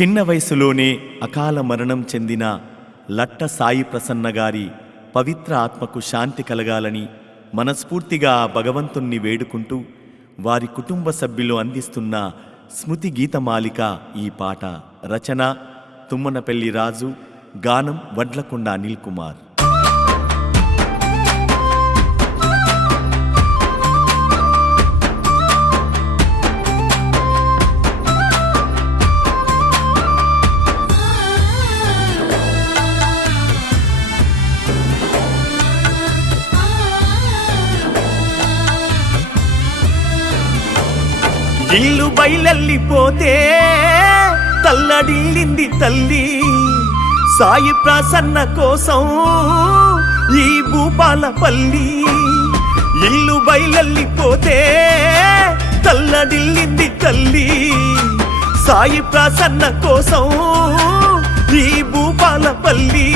చిన్న వయసులోనే అకాల మరణం చెందిన లట్ట సాయి ప్రసన్న గారి పవిత్ర ఆత్మకు శాంతి కలగాలని మనస్ఫూర్తిగా భగవంతుణ్ణి వేడుకుంటూ వారి కుటుంబ సభ్యులు అందిస్తున్న స్మృతి గీతమాలిక ఈ పాట. రచన తుమ్మనపల్లి రాజు, గానం వడ్లకొండ అనిల్ కుమార్. ఇల్లు బయలెల్లిపోతే తల్లడిల్లింది తల్లి, సాయి ప్రసన్న కోసం ఈ భూపాలపల్లి. ఇల్లు బయలెల్లిపోతే తల్లడిల్లింది తల్లి, సాయి ప్రసన్న కోసం ఈ భూపాలపల్లి.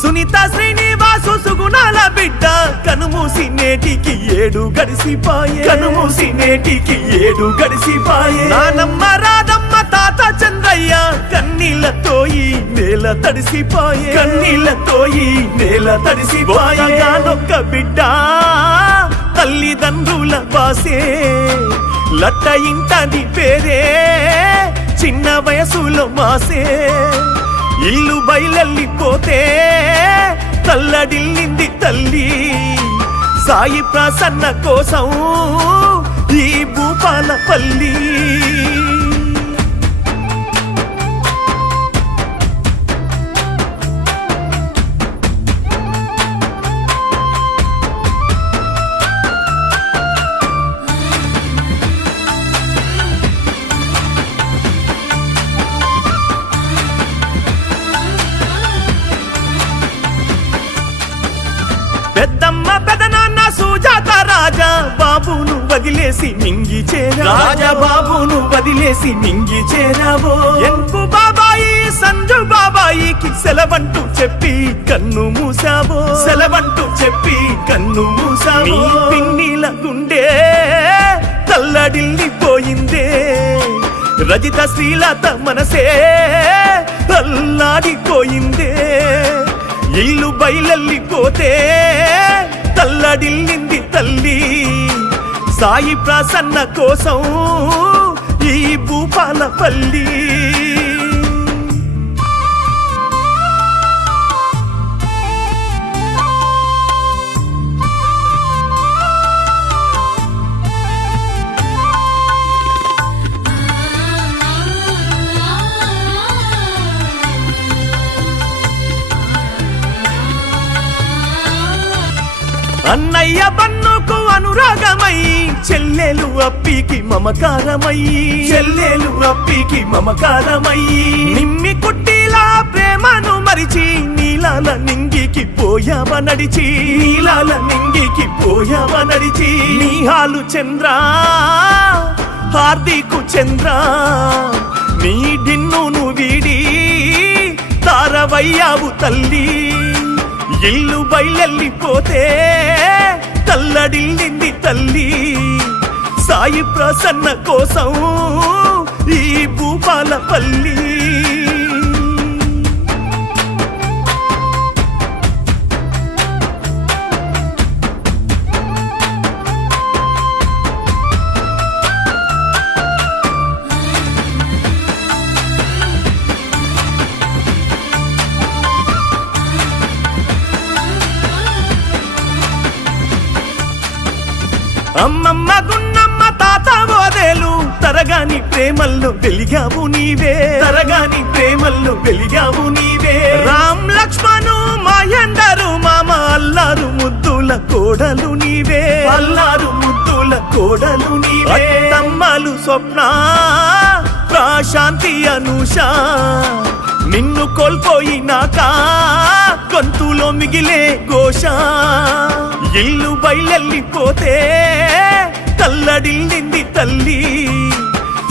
సునీత శ్రీనివాసు సుగుణాల బిడ్డ కనుమూసి నేటికి 7 గడిసిపాయే, కనుమూసి నేటికి 7 గడిసిపాయే. నానమ్మ రాధమ్మ తాత చంద్రయ్య కన్నీళ్లతో ఈ నేల తడిసిపాయే, కన్నీళ్లతో ఈ నేల తడిసిపాయే. నొక్క బిడ్డ తల్లిదండ్రుల బాసే, లట్ట ఇంటని పేరే చిన్న వయసులో మాసే. ఇల్లు బయలెల్లిపోతే తల్లడిల్లింది తల్లి, సాయి ప్రసన్న కోసం ఈ భూపాలపల్లి. పెద్దమ్మ పెదనాన్న సుజాత రాజా బాబును వదిలేసి మింగి చేరా, రాజా బాబును వదిలేసి మింగి చేరావో. ఎంకు బాబాయి సంజు బాబాయికి సెలవంటూ చెప్పి కన్ను మూసావో, సెలవంటూ చెప్పి కన్ను మూసావో. నీ పిన్నిల గుండె తల్లడిల్లిపోయిందే, రజిత శ్రీలత మనసే అల్లాడిపోయిందే. ఇల్లు బయలెల్లిపోతే తల్లడిల్లింది తల్లి, సాయి ప్రసన్న కోసం ఈ భూపాలపల్లి. అన్నయ్య బన్నుకు అనురాగమై, చెల్లెలు అప్పికి మమకారమై, చెల్లెలు అప్పికి మమకారమై. నిమ్మి కుట్టిలా ప్రేమను మరిచి నీలాల నింగికి పోయావ నడిచి, నీలాల నింగికి పోయావ నడిచి. నీహాలు చంద్ర హార్దికు చంద్ర నీ డిన్నును వీడి తారవయ్యావు తల్లి. ఇల్లు బయలెల్లిపోతే తల్లడిల్లింది తల్లి, సాయి ప్రసన్న కోసం ఈ భూపాలపల్లి. అమ్మమ్మ గున్నమ్మ తాత ఓదేలు తరగాని ప్రేమల్లో వెలిగావు నీవే, తరగాని ప్రేమల్లో వెలిగావు నీవే. రామ్ లక్ష్మణు మహేందరు మామ అల్లారు ముద్దుల కోడలు నీవే, అల్లారు ముద్దుల కోడలు నీవే. తమ్మలు స్వప్న ప్రశాంతి అనూష నిన్ను కోల్పోయినాక గొంతులో మిగిలే ఘోష. ఇల్లు బయలెల్లిపోతే తల్లడిల్లింది తల్లి,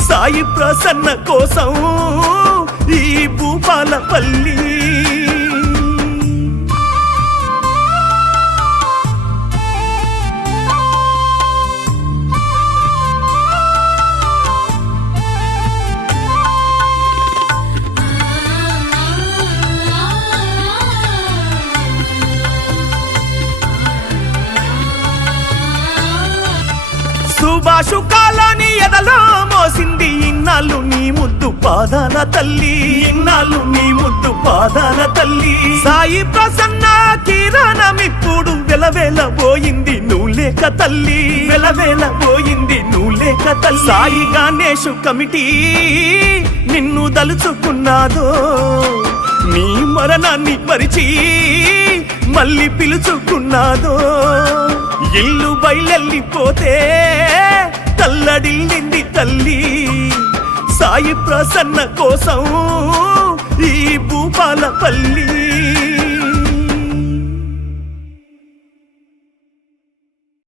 సాయి ప్రసన్న కోసం ఈ భూపాలపల్లి. మాషుకాలని ఎదలో మోసింది ఇన్నాళ్ళు నీ ముద్దు పాదాల తల్లి, ఇన్నాళ్ళు నీ ముద్దు పాదాల తల్లి. సాయి ప్రసన్న కిరణమిప్పుడు వెలవేల పోయింది నువ్వు లేక తల్లి, వెలవేల పోయింది నువ్వు లేక తల్లి. సాయి గణేష్ కమిటీ నిన్ను దలుచుకున్నాదో, నీ మరణాన్ని పరిచి మళ్ళీ పిలుచుకున్నాదో. ఇల్లు బయలెళ్ళిపోతే తల్లడిల్లింది తల్లి, సాయి ప్రసన్న కోసం ఈ భూపాలపల్లి.